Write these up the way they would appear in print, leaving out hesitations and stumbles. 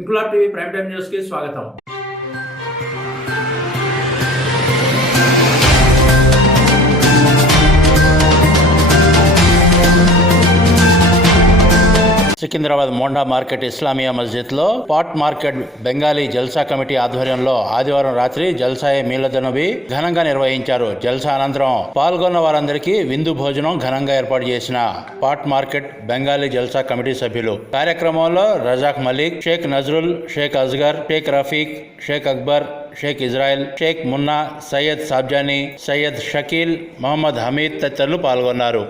Inquilab TV prime time news కి స్వాగతం. Secunderabad Monda market Islamia మస్జిద్లో pot market Bengali Jalsa committee ఆధ్వర్యంలో ఆదివారం రాత్రి జల్సాయే మీలదనబి ఘనంగా నిర్వహించారు. జల్సా అనంతరం పాల్గొన్న వారందరికీ విందు భోజనం ఘనంగా ఏర్పాటు చేసిన pot market Bengali Jalsa committee సభ్యులు. కార్యక్రమంలో రజాక్ మలిక్, షేక్ నజరుల్, షేక్ అస్గర్, షేక్ రఫీక్, షేక్ అక్బర్, షేక్ ఇజ్రాయెల్, షేక్ మున్నా, సయ్యద్ సాబ్జానీ, సయ్యద్ షకీల్, మహమ్మద్ హమీద్ తదితరులు పాల్గొన్నారు.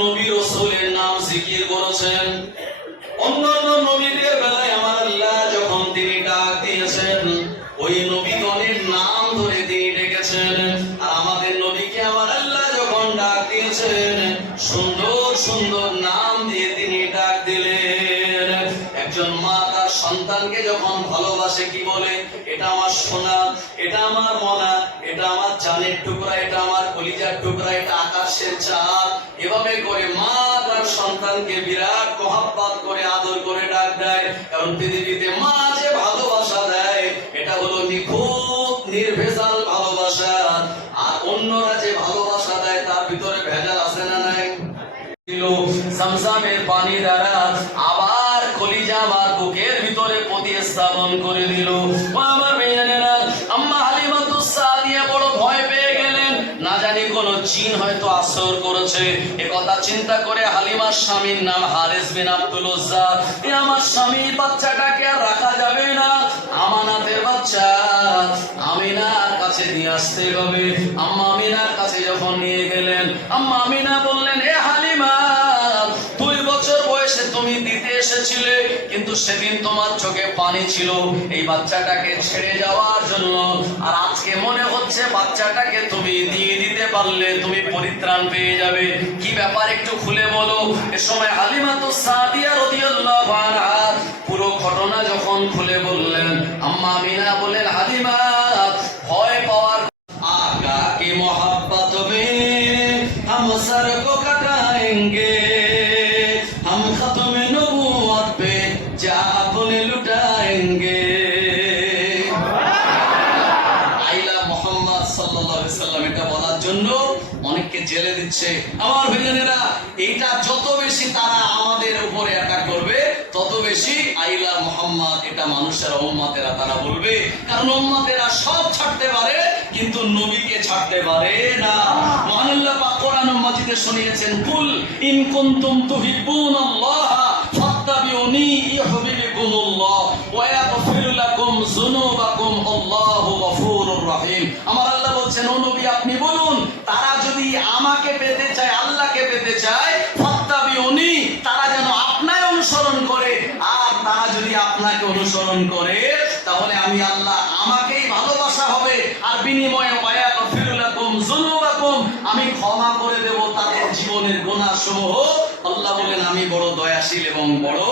নবী রাসূলের নাম জিকির করেছেন। অন্যান্য নবীদের বেলায় আমার আল্লাহ যখন তিনি ডাক দিয়েছেন ওই নবীগণের নাম ধরে তিনি ডেকেছেন, আর আমাদের নবীকে আমার আল্লাহ যখন ডাক দিয়েছেন সুন্দর সুন্দর নাম দিয়ে তিনি ডাক দিলেন। একজন মা তার সন্তানকে যখন ভালোবাসে কি বলে? এটা আমার সোনা, এটা আমার মনা, এটা আমার জানের টুকরা, এটা আমার কলিজার টুকরা, এটা আকাশের চাঁদ। এভাবে করে মা তার সন্তানকে বিরাট মহব্বত করে আদর করে ডাক দেয়। কারণ পৃথিবীতে মা যে ভালোবাসা দেয় এটা হলো নিখুঁত নির্ভেজাল ভালোবাসা, আর অন্যরা যে ভালোবাসা দেয় তার ভিতরে ভেজাল আছে না নাই? zamzaমের পানি দ্বারা আবার কলিজা আমার বুকের ভিতরে প্রতিস্থাপন করে দিল। আমার বেয়ানেরা আম্মা হালিমাতুস সাদিয়া বড় ভয় পেয়ে গেলেন, না জানি কোন জিন হয়তো আসর করেছে। এ কথা চিন্তা করে হালিমার স্বামীর নাম হারিস বিন আব্দুল উজ্জা, এ আমার স্বামীর বাচ্চাটাকে আর রাখা যাবে না, আমানাতের বাচ্চা আমিনার কাছে নিয়ে আসতে হবে। আম্মা আমিনার কাছে যখন নিয়ে গেলেন আম্মা আমিনা বললেন, এ হালিমা 2 বছর বয়সে তুমি দিতে এসেছিলে কিন্তু সেদিন তোমার চোখে পানি ছিল এই বাচ্চাটাকে ছেড়ে যাওয়ার জন্য, আর আজকে মনে হচ্ছে বাচ্চাটাকে তুমি দিয়ে দিতে পারলে তুমি পরিত্রাণ পেয়ে যাবে। কি ব্যাপার একটু খুলে বলো। এ সময় হালিমাতুস সাদিয়া রাদিয়াল্লাহু আনহা পুরো ঘটনা যখন খুলে বললেন আম্মা আমিনা বলেন, হালিমা ভয় পাওয়ার आका की मोहब्बत में हम सर को कटाएंगे, हम खत्म नबूवत पे जा अपने लुटाएंगे। आइला मोहम्मद सल्लल्लाहु अलैहि वसल्लम এটা বলার জন্য অনেককে জেলে দিচ্ছে। আমার ভাইয়েরা এটা যত বেশি তারা আমাদের উপরে অ্যাটাক করবে তত বেশি আইলা মোহাম্মদ এটা মানুষের উম্মতেরা তারা বলবে, কারণ উম্মতেরা সব ছাড়তে পারে কিন্তু নবীকে ছাড়তে পারে না। মহান আল্লাহ পাক কোরআন মাজিদে শুনিয়েছেন, কুল ইন কুনতুম তুহিব্বুনাল্লাহ ফাত্তাবিউনি ইউহিব্বুকুমুল্লাহ ওয়া ইয়াগফির লাকুম যুনুবাকুম আমার আল্লাহ বলছেন, ও নবী আপনি বলুন, তারা যদি আমাকে পেতে চায়, আল্লাহকে পেতে চায়, ফাত্তাবিউনি, তারা যেন আপনাকে অনুসরণ করে। আর তারা যদি আপনাকে অনুসরণ করে, তাহলে আমি আল্লাহ আমাকেই ভালোবাসা হবে, আর বিনিময়ে ওয়ায়াগফিরু লাকুম যুনুবাকুম, আমি ক্ষমা করে দেব তাদের জীবনের গুনাহ সমূহ। আল্লাহ বলেন, আমি বড় দয়াশীল এবং বড়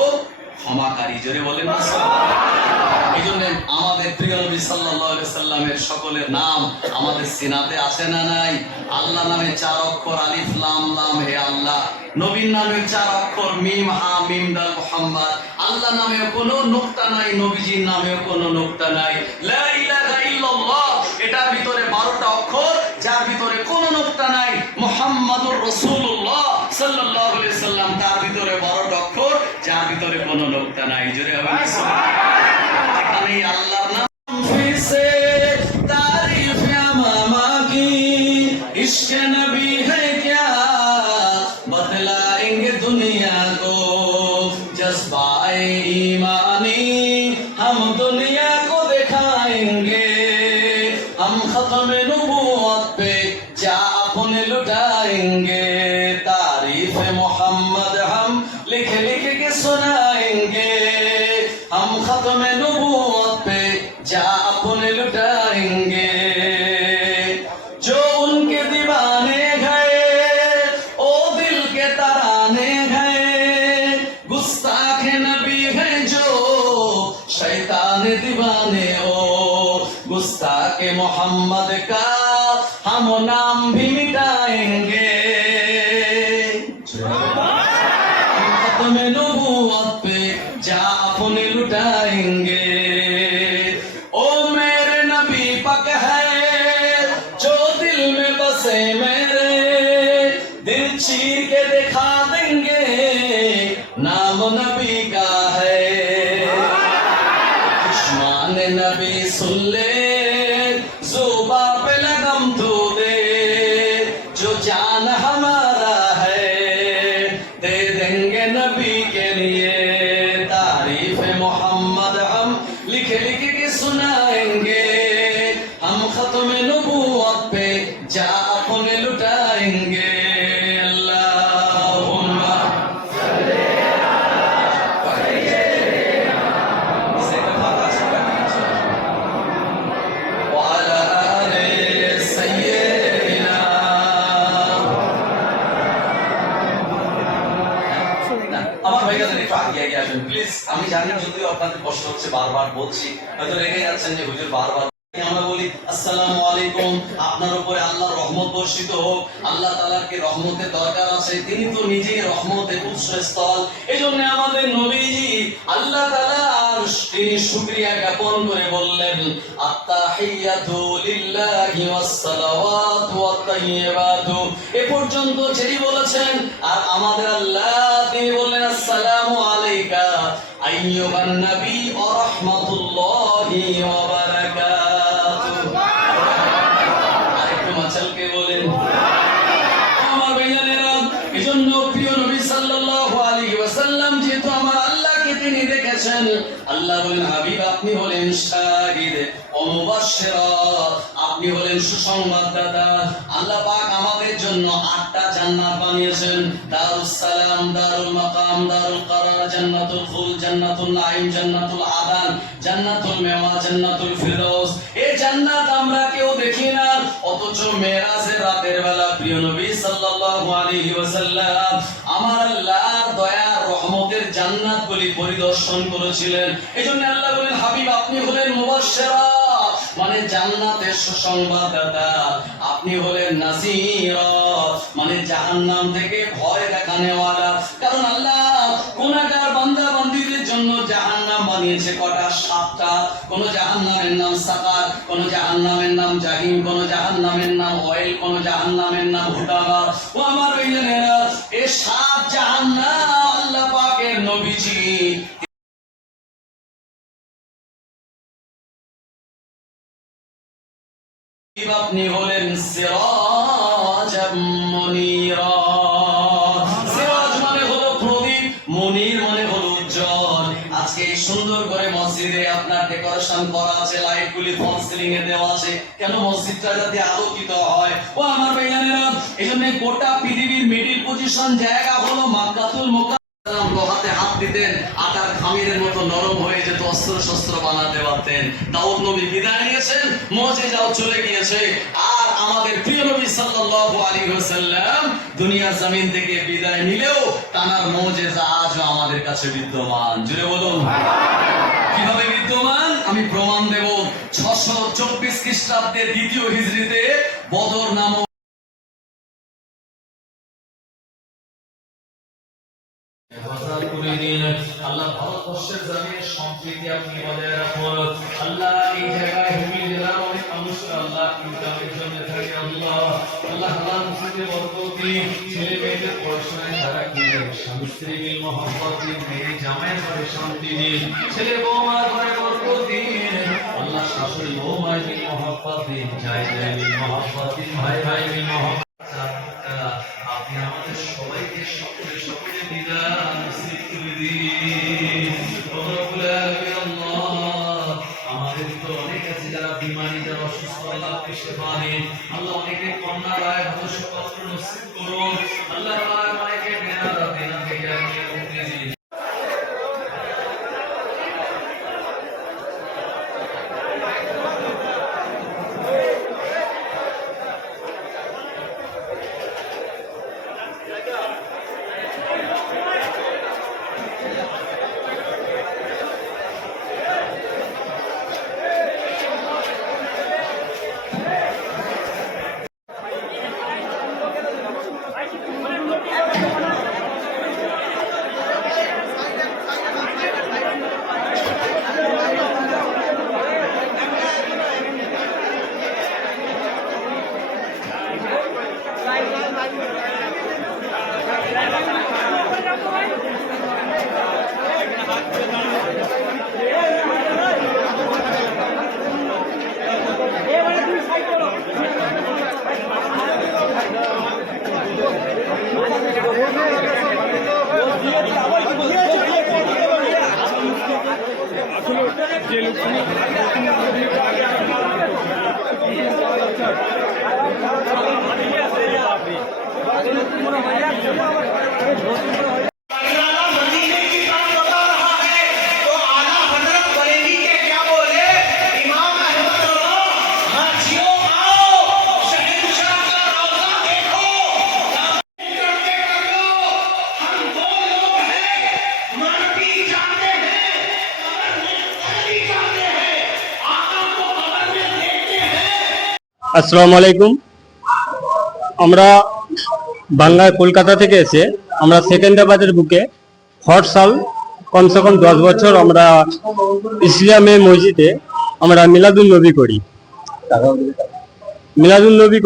ক্ষমাকারী। জোরে বলেন না সুবহানাল্লাহ। এই জন্য আমাদের প্রিয় নবী সাল্লাল্লাহু আলাইহি সাল্লামের সকলের নাম আমাদের সিনাতে আছে না নাই? আল্লাহ নামে 4 অক্ষর আলিফ লাম লাম, হে আল্লাহ। নবীর নামে 4 অক্ষর মিম হা মিম দাল মুহাম্মদ। আল্লাহ নামে কোনো নুকতা নাই, নবীজির নামেও কোনো নুকতা নাই। লা ইলাহা ইল্লাল্লাহ, এটার ভিতরে 12টা অক্ষর, যার ভিতরে কোনো নুকতা নাই। মুহাম্মাদুর রাসূলুল্লাহ সাল্লাল্লাহু আলাইহি সাল্লাম, তার ভিতরে 12টা অক্ষর, যার ভিতরে কোনো নুকতা নাই। জোরে হবে সুবহানাল্লাহ। এখানেই আল্লাহর নাম ফিরসে তারিফ মামা কি ইশক নবী है क्या बतलाएंगे दुनिया को जज्बाए ईमानी हम दुनिया को दिखाएंगे हम खत्म नबूवत पे जा अपने लुटाएंगे तारीफ मोहम्मद हम लिख लिख के सुनाएंगे हम खत्म नबूवत पे जा अपने लुटाएंगे जो उनके दीवाने गए ओ दिल के तराने गए गुस्ताख नबी है जो शैतान दीवाने ओ गुस्ताख मोहम्मद का हम नाम भी मिटाएंगे खत्म नबूवत पे जा अपने लुटाएंगे ओ मेरे नबी पक है जो दिल में बसे मेरे दिल चीर के दिखा देंगे नाम नबी का है दुश्मन नबी सुन ले जुबा पे लगम तू दे जो जान हमारा है दे देंगे नबी के लिए तारीफ मोहम्मद हम लिख लिख के सुनाएंगे हम खत्म नबूवत पे जा अपने लुटाएंगे अल्लाहुम्मा وعلى آل سيدنا আমার ভাইয়াদের একটু আগে আসুন প্লিজ। আমি জানি যদিও আপনাদের কষ্ট হচ্ছে, বারবার বলছি, হয়তো রেগে যাচ্ছেন যে হুজুর বারবার আমরা বলি আসসালামু আলাইকুম, আপনার উপরে আল্লাহর রহমত বর্ষিত হোক। আল্লাহ তাআলার কি রহমতের দরকার আছে? তিনি তো নিজেই রহমতের উৎসস্থল। এজন্য আমাদের নবীজি আল্লাহ তাআলার তিনি শুকরিয়া জ্ঞাপন করে বললেন আত্তাহিয়াতু লিল্লাহি ওয়াস সালাওয়াতু ওয়াত তাইয়্যিবাতু, এ পর্যন্ত যেই বলেছেন। আর আমাদের আল্লাহ তিনি বললেন আসসালামু আলাইকা আইয়ুহান নবী ওয়া রাহমাতুল্লাহি ওয়া বারাকাতুহু। আরেকটু মাছালকে বলেন আমার ভাইজানেরা। এজন্য প্রিয় নবী সাল্লাল্লাহু আলাইহি ওয়াসাল্লাম যেহেতু আমার আল্লাহকে তিনি দেখেছেন, আল্লাহ বলেন হাবিব আপনি হলেন শাহিদ ও মুবাশশিরা, আপনি হলেন সুসংবাদদাতা। আল্লাহ পাক আমাদের জন্য 8টা জান্নাত বানিয়েছেন, দারুস সালাম, দারুল মাকাম, দারুল করার, জান্নাতুল খুলদ, জান্নাতুল নাঈম, জান্নাতুল আদান, জান্নাতুল মেওয়া, জান্নাতুল ফিরদৌস। এই জান্নাত আমরা কেউ দেখি না, অথচ মেরাজের রাতের বেলা প্রিয় নবী সাল্লাল্লাহু আলাইহি ওয়াসাল্লাম আমার আল্লাহর দয়া রহমতের জান্নাতগুলি পরিদর্শন করেছিলেন। এজন্য আল্লাহ বলেন হাবিব আপনি হলেন মুবাশশিরা, মানে জান্নাতের সুসংবাদদাতা। আপনি হলেন নাযীরা, মানে জাহান্নাম থেকে ভয় দেখানেওয়ালা। কারণ আল্লাহ গুনাহগার বান্দা বান্দীদের জন্য জাহান্নাম বানিয়েছে কটা? 7টা। কোন জাহান্নামের নাম সাকার, কোন জাহান্নামের নাম জাহিম, কোন জাহান্নামের নাম অয়েল, কোন জাহান্নামের নাম হুতাবা। ও আমার ভাইজানেরা, এই 7 জাহান্নাম আল্লাহ পাকের নবীজি আপনি হলেন সিরাজাম মুনীরা। সিরাজ মানে হলো প্রদীপ, মুনীর মানে হলো উজ্জ্বল। আজকে এই সুন্দর করে মসজিদে আপনার ডেকোরেশন করা আছে, লাইটগুলি ফল সিলিং এ দেওয়া আছে, কেন মসজিদটা যাতে আলোকিত হয়। ও আমার ভাইজানেরা, এইজন্য গোটা পৃথিবীর মিডিল পজিশন জায়গা হলো মক্কাতুল মুকাররম। লোহাতে হাত দিতেন, আটার খামিরের মতো নরম হয়ে যেত, অস্ত্র শস্ত্র বানাতে পারতেন। দাউদ নবী বিদায় নিয়েছেন, মুজিজাও চলে গিয়েছে, আর আমাদের প্রিয় নবী সাল্লাল্লাহু আলাইহি ওয়াসাল্লাম দুনিয়ার জমিন থেকে বিদায় নিলেও তানার মুজিজা আজও আমাদের কাছে বিদ্যমান। জুড়ে বলুন কিভাবে বিদ্যমান? আমি প্রমাণ দেব। 624 খ্রিস্টাব্দে দ্বিতীয় হিজরিতে বদর নামক আল্লাহ ভারতবর্ষের জমিনে সম্প্রীতি আপনি বজায় রাখুন। আল্লাহ এই জায়গায় হুগলি জেলার অনেক মানুষ আল্লাহ ইনকামের জন্য থাকে, আল্লাহ হালাল রুজিতে বরকত দিন, ছেলে মেয়েদের পড়াশোনায় তারা কি স্বামী স্ত্রী মিল মহব্বত দিন, মেয়ে জামাইয়ের ঘরে শান্তি দিন, ছেলে বৌমার ঘরে বরকত দিন, আল্লাহ শাশুড়ি বৌমার মিল মহব্বত দিন, যাই মিল মহব্বত দিন, ভাই ভাই মিল মহব্বত। আপনি আমাদের সবাইকে সকলে সকলে বিদায় নসিব করে দিন। আমাদের তো অনেক আছে যারা বিমারি, যারা অসুস্থ, আল্লাহ আপনি সেবা দিন। আল্লাহ অনেকে কন্যা রায় ভবিষ্য পাত্র নসিব করুন। আল্লাহ অনেকে বেনারা দেনা থেকে আপনি মুক্তি দিন। আসসালামু আলাইকুম। আমরা বাংলায় কলকাতা থেকে এসে আমরা সেকেন্দ্রাবাদের বুকে হর সাল কমসে কম 10 বছর আমরা ইসলামে মসজিদে আমরা মিলাদুন নবী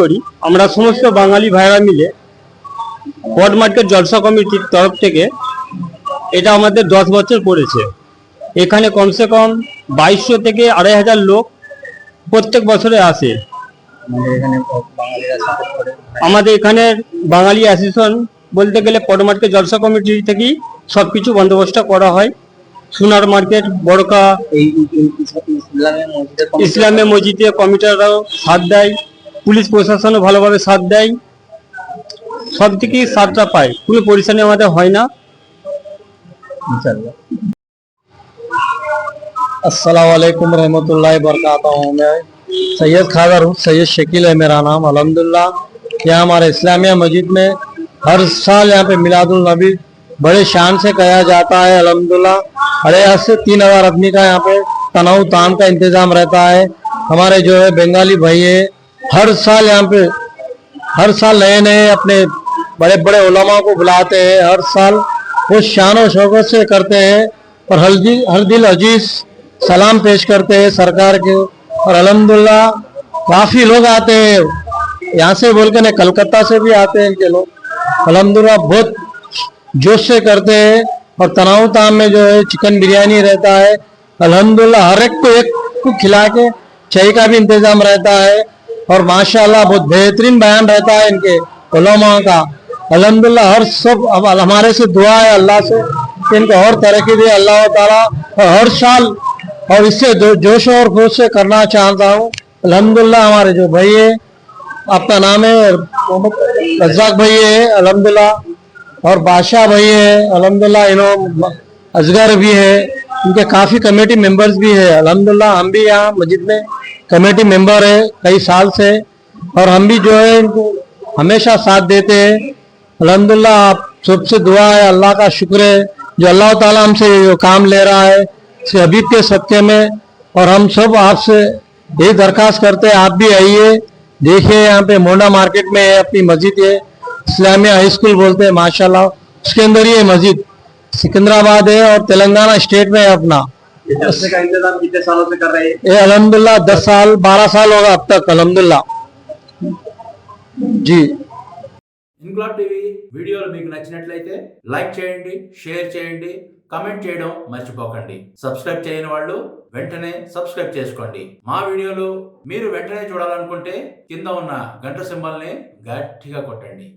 করি। আমরা সমস্ত বাঙালি ভাইরা মিলে পট মার্কেট জলসা কমিটির তরফ থেকে এটা আমাদের 10 বছর পড়েছে। এখানে কমসে কম 2200 থেকে 2500 লোক প্রত্যেক বছরে আসে। আমাদের এখানে বাঙালি অ্যাসোসিয়েশন বলতে গেলে পট মার্কেট জলসা কমিটি থেকেই সবকিছু বন্দোবস্ত করা হয়। সোনার মার্কেট, বড়কা, ইসলামে মসজিদে কমিটিরাও সাথ দেয়, পুলিশ প্রশাসনও ভালোভাবে সাথ দেয়, সব দিকেই সাথটা পায়, কোনো পরিশানি আমাদের হয় না। अस्सलाम वालेकुम रहमतुल्लाहि बरकातहू। मैं सैयद खादर हूँ, सैयद शकील है मेरा नाम। अल्हम्दुलिल्लाह यहाँ हमारे इस्लामिया मस्जिद में हर साल यहाँ पे मिलादुल नबी बड़े शान से किया जाता है। अल्हम्दुलिल्लाह 2.5 से 3,000 आदमी का यहाँ पे तनाव ताम का इंतजाम रहता है। हमारे जो है बंगाली भाई है, हर साल यहाँ पे हर साल नए नए अपने बड़े बड़े उलमा को बुलाते हैं। हर साल वो शान और शौकत से करते हैं और हर दिल अजीज सलाम पेश करते हैं सरकार के। और अल्हम्दुलिल्लाह काफी लोग आते हैं, यहाँ से बोल के नहीं कलकत्ता से भी आते हैं इनके लोग। अल्हम्दुलिल्लाह बहुत जोश से करते हैं। और तनाव ताम में जो है चिकन बिरयानी रहता है। अल्हम्दुलिल्लाह हर एक को खिला के चाय का भी इंतजाम रहता है। और माशाल्लाह बहुत बेहतरीन बयान रहता है इनके उलमा का। अल्हम्दुलिल्लाह हर सब अब हमारे से दुआ है अल्लाह से कि इनको और तरक्की दे अल्लाह ताला। और हर साल और इससे जोश और खरोश से करना चाहता हूँ। अल्हम्दुलिल्लाह हमारे जो भाई है, आपका नाम है मोहम्मद रज़ाक भाई है अल्हम्दुलिल्लाह, और बादशाह भाई है अल्हम्दुलिल्लाह, इन्हों असगर भी है, इनके काफ़ी कमेटी मेंबर्स भी है अल्हम्दुलिल्लाह। हम भी यहाँ मस्जिद में कमेटी मेंबर है कई साल से, और हम भी जो है इनको हमेशा साथ देते हैं अल्हम्दुलिल्लाह। आप सबसे दुआ है, अल्लाह का शुक्र है जो अल्लाह ताला हमसे ये काम ले रहा है से हबीब के सदक़े में। और हम सब आपसे यही दरखास्त करते हैं, आप भी आइए, देखिए यहाँ पे मोंडा मार्केट में है अपनी मस्जिद है, इस्लामिया हाई स्कूल बोलते हैं माशाल्लाह, उसके अंदर ही है मस्जिद। सिकंदराबाद है और तेलंगाना स्टेट में है अपना। ये जलसे का इंतजाम कितने सालों से कर रहे हैं? ये अल्हम्दुलिल्लाह 10 साल 12 साल होगा अब तक अल्हम्दुलिल्लाह जी। ఇన్క్లాబ్ టీవీ వీడియోలు మీకు నచ్చినట్లయితే లైక్ చేయండి, షేర్ చేయండి, కమెంట్ చేయడం మర్చిపోకండి. సబ్స్క్రైబ్ చేయని వాళ్ళు వెంటనే సబ్స్క్రైబ్ చేసుకోండి. మా వీడియోలు మీరు వెంటనే చూడాలనుకుంటే కింద ఉన్న గంట సింబల్ని గట్టిగా కొట్టండి.